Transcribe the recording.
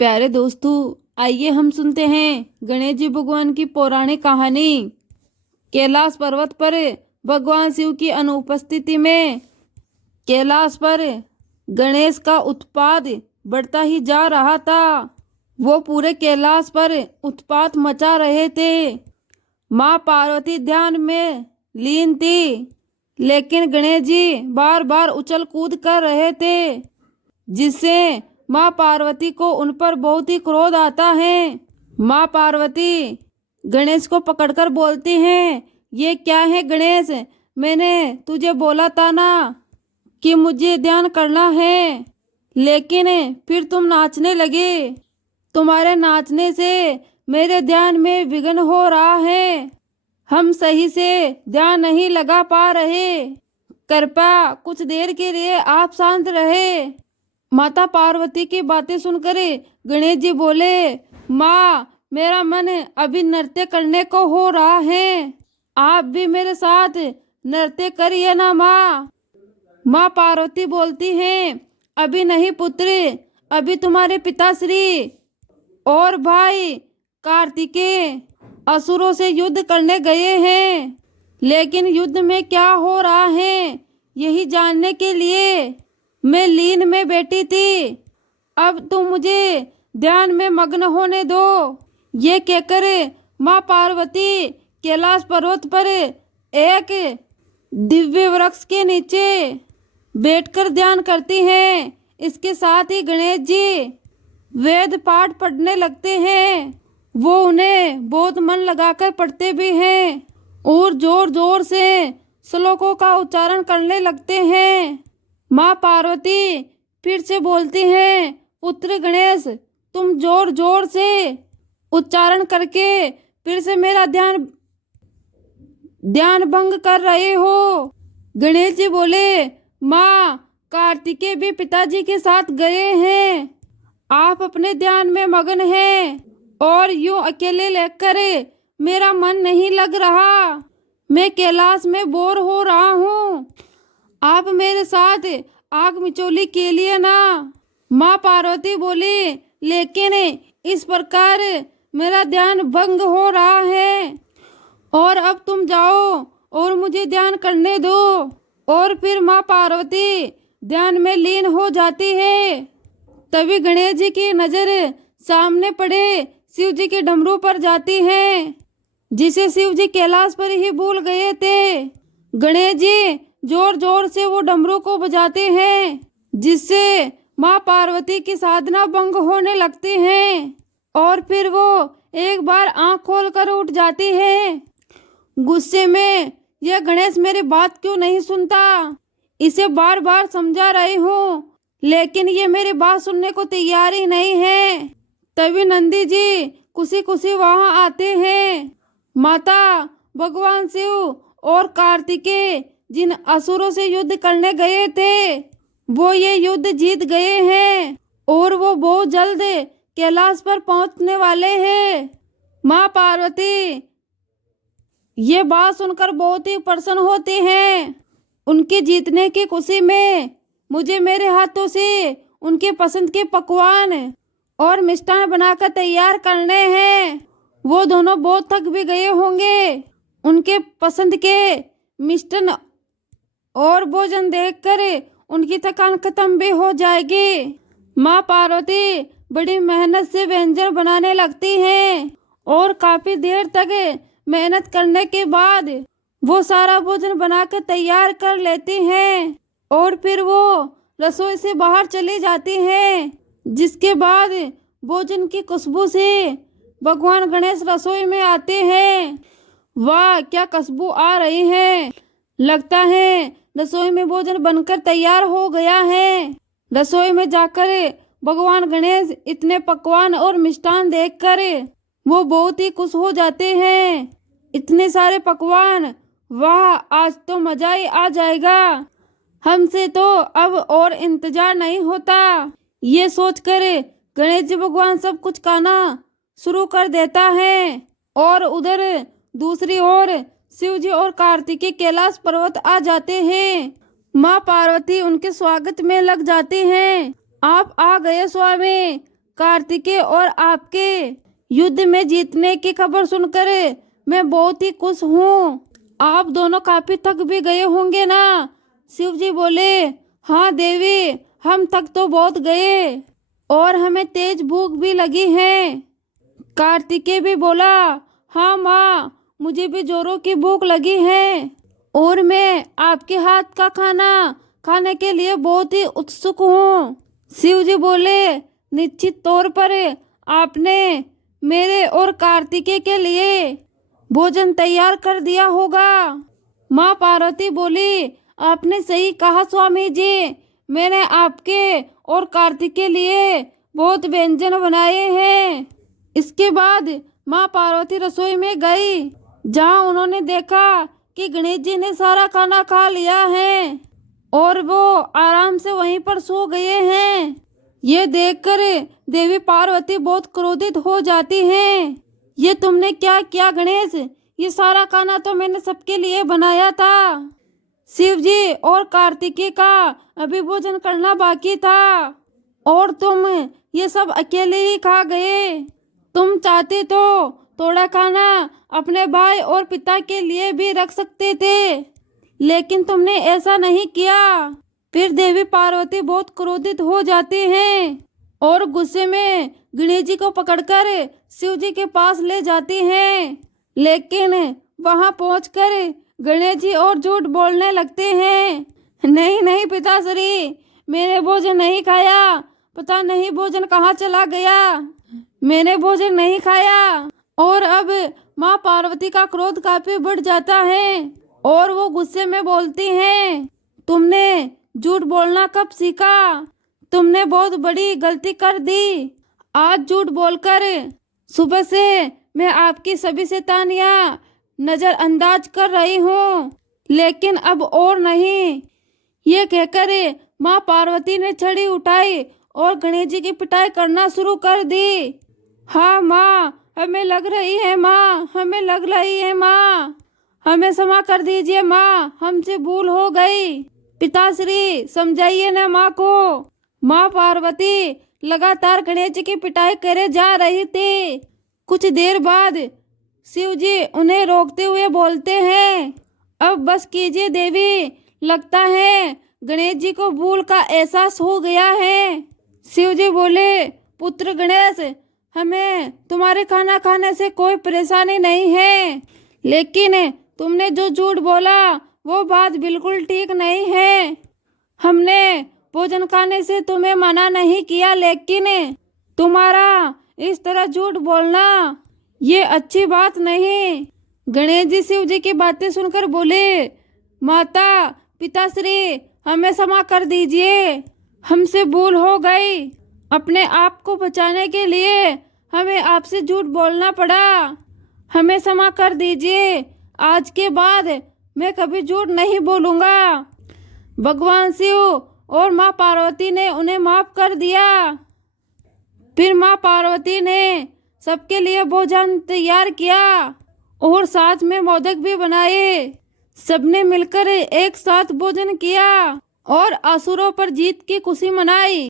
प्यारे दोस्तों, आइए हम सुनते हैं गणेश जी भगवान की पौराणिक कहानी। कैलाश पर्वत पर भगवान शिव की अनुपस्थिति में कैलाश पर गणेश का उत्पात बढ़ता ही जा रहा था। वो पूरे कैलाश पर उत्पात मचा रहे थे। माँ पार्वती ध्यान में लीन थी, लेकिन गणेश जी बार बार उछल कूद कर रहे थे, जिससे माँ पार्वती को उन पर बहुत ही क्रोध आता है। माँ पार्वती गणेश को पकड़कर बोलती हैं, ये क्या है गणेश, मैंने तुझे बोला था ना कि मुझे ध्यान करना है, लेकिन फिर तुम नाचने लगे। तुम्हारे नाचने से मेरे ध्यान में विघ्न हो रहा है, हम सही से ध्यान नहीं लगा पा रहे। कृपया कुछ देर के लिए आप शांत रहे। माता पार्वती की बातें सुनकर गणेश जी बोले, माँ मेरा मन अभी नृत्य करने को हो रहा है, आप भी मेरे साथ नृत्य करिए ना माँ। माँ पार्वती बोलती हैं, अभी नहीं पुत्र, अभी तुम्हारे पिताश्री और भाई कार्तिकेय असुरों से युद्ध करने गए हैं, लेकिन युद्ध में क्या हो रहा है यही जानने के लिए मैं लीन में बैठी थी। अब तुम मुझे ध्यान में मग्न होने दो। ये कहकर माँ पार्वती कैलाश पर्वत पर एक दिव्य वृक्ष के नीचे बैठकर ध्यान करती हैं। इसके साथ ही गणेश जी वेद पाठ पढ़ने लगते हैं। वो उन्हें बहुत मन लगाकर पढ़ते भी हैं और जोर जोर से श्लोकों का उच्चारण करने लगते हैं। माँ पार्वती फिर से बोलती हैं, पुत्र गणेश तुम जोर जोर से उच्चारण करके फिर से मेरा ध्यान भंग कर रहे हो। गणेश जी बोले, माँ कार्तिकेय भी पिताजी के साथ गए हैं, आप अपने ध्यान में मगन हैं और यूं अकेले लेकर मेरा मन नहीं लग रहा। मैं कैलाश में बोर हो रहा हूँ, आप मेरे साथ आग मिचौली के लिए ना। माँ पार्वती बोली, लेकिन इस प्रकार मेरा ध्यान भंग हो रहा है और अब तुम जाओ और मुझे ध्यान करने दो। और फिर माँ पार्वती ध्यान में लीन हो जाती है। तभी गणेश जी की नजर सामने पड़े शिव जी के डमरू पर जाती है, जिसे शिव जी कैलाश पर ही भूल गए थे। गणेश जी जोर जोर से वो डमरू को बजाते हैं, जिससे माँ पार्वती की साधना भंग होने लगती है और फिर वो एक बार आंख खोलकर उठ जाती है। गुस्से में, यह गणेश मेरी बात क्यों नहीं सुनता, इसे बार बार समझा रही हूँ, लेकिन ये मेरी बात सुनने को तैयार ही नहीं है। तभी नंदी जी खुशी खुशी वहां आते हैं। माता भगवान शिव और कार्तिकेय जिन असुरों से युद्ध करने गए थे, वो ये युद्ध जीत गए हैं और वो बहुत जल्द कैलाश पर पहुंचने वाले हैं। माँ पार्वती ये बात सुनकर बहुत ही प्रसन्न होती हैं। उनके जीतने की खुशी में मुझे मेरे हाथों से उनके पसंद के पकवान और मिष्ठान बनाकर तैयार करने हैं। वो दोनों बहुत थक भी गए होंगे। उनके पसंद के मिष्ठान और भोजन देखकर उनकी थकान खत्म भी हो जाएगी। माँ पार्वती बड़ी मेहनत से व्यंजन बनाने लगती हैं और काफी देर तक मेहनत करने के बाद वो सारा भोजन बनाकर तैयार कर लेती हैं और फिर वो रसोई से बाहर चली जाती हैं। जिसके बाद भोजन की खुशबू से भगवान गणेश रसोई में आते हैं। वाह क्या खुशबू आ रही है, लगता है रसोई में भोजन बनकर तैयार हो गया है। रसोई में जाकर भगवान गणेश इतने पकवान और मिष्ठान देखकर वो बहुत ही खुश हो जाते हैं। इतने सारे पकवान, वाह आज तो मजा ही आ जाएगा, हमसे तो अब और इंतजार नहीं होता। ये सोचकर गणेश जी भगवान सब कुछ खाना शुरू कर देता है और उधर दूसरी ओर शिव जी और कार्तिकेय कैलाश पर्वत आ जाते हैं। माँ पार्वती उनके स्वागत में लग जाती हैं। आप आ गए स्वामी, कार्तिकेय और आपके युद्ध में जीतने की खबर सुनकर मैं बहुत ही खुश हूँ। आप दोनों काफी थक भी गए होंगे ना? शिव जी बोले, हाँ देवी, हम थक तो बहुत गए और हमें तेज भूख भी लगी है। कार्तिकेय भी बोला, हाँ माँ, मुझे भी जोरों की भूख लगी है और मैं आपके हाथ का खाना खाने के लिए बहुत ही उत्सुक हूँ। शिव जी बोले, निश्चित तौर पर आपने मेरे और कार्तिकेय के लिए भोजन तैयार कर दिया होगा। माँ पार्वती बोली, आपने सही कहा स्वामी जी, मैंने आपके और कार्तिक के लिए बहुत व्यंजन बनाए हैं। इसके बाद माँ पार्वती रसोई में गई, जहाँ उन्होंने देखा कि गणेश जी ने सारा खाना खा लिया है और वो आराम से वहीं पर सो गए हैं। ये देखकर देवी पार्वती बहुत क्रोधित हो जाती हैं। ये तुमने क्या किया गणेश? ये सारा खाना तो मैंने सबके लिए बनाया था। शिव जी और कार्तिकेय का अभी भोजन करना बाकी था और तुम ये सब अकेले ही खा गए। तुम चाहते तो थोड़ा खाना अपने भाई और पिता के लिए भी रख सकते थे, लेकिन तुमने ऐसा नहीं किया। फिर देवी पार्वती बहुत क्रोधित हो जाते हैं और गुस्से में गणेश जी को पकड़कर शिव जी के पास ले जाती हैं। लेकिन वहां पहुंचकर गणेश जी और झूठ बोलने लगते हैं। नहीं नहीं पिताश्री, मैंने भोजन नहीं खाया, पता नहीं भोजन कहाँ चला गया, मैंने भोजन नहीं खाया। और अब माँ पार्वती का क्रोध काफी बढ़ जाता है और वो गुस्से में बोलती हैं, तुमने झूठ बोलना कब सीखा? तुमने बहुत बड़ी गलती कर दी। आज झूठ बोलकर सुबह से मैं आपकी सभी शैतानियां नजरअंदाज कर रही हूँ, लेकिन अब और नहीं। ये कहकर माँ पार्वती ने छड़ी उठाई और गणेश जी की पिटाई करना शुरू कर दी। हाँ माँ, हमें लग रही है माँ, हमें लग रही है माँ, हमें क्षमा कर दीजिए माँ, हमसे भूल हो गई। पिताश्री समझाइए ना माँ को। माँ पार्वती लगातार गणेश जी की पिटाई करे जा रही थी। कुछ देर बाद शिव जी उन्हें रोकते हुए बोलते हैं, अब बस कीजिए देवी, लगता है गणेश जी को भूल का एहसास हो गया है। शिव जी बोले, पुत्र गणेश, हमें तुम्हारे खाना खाने से कोई परेशानी नहीं है, लेकिन तुमने जो झूठ बोला वो बात बिल्कुल ठीक नहीं है। हमने भोजन खाने से तुम्हें मना नहीं किया, लेकिन तुम्हारा इस तरह झूठ बोलना ये अच्छी बात नहीं। गणेश जी शिव जी की बातें सुनकर बोले, माता पिताश्री, हमें क्षमा कर दीजिए, हमसे भूल हो गई। अपने आप को बचाने के लिए हमें आपसे झूठ बोलना पड़ा, हमें क्षमा कर दीजिए। आज के बाद मैं कभी झूठ नहीं बोलूँगा। भगवान शिव और माँ पार्वती ने उन्हें माफ़ कर दिया। फिर माँ पार्वती ने सबके लिए भोजन तैयार किया और साथ में मोदक भी बनाए। सबने मिलकर एक साथ भोजन किया और असुरों पर जीत की खुशी मनाई।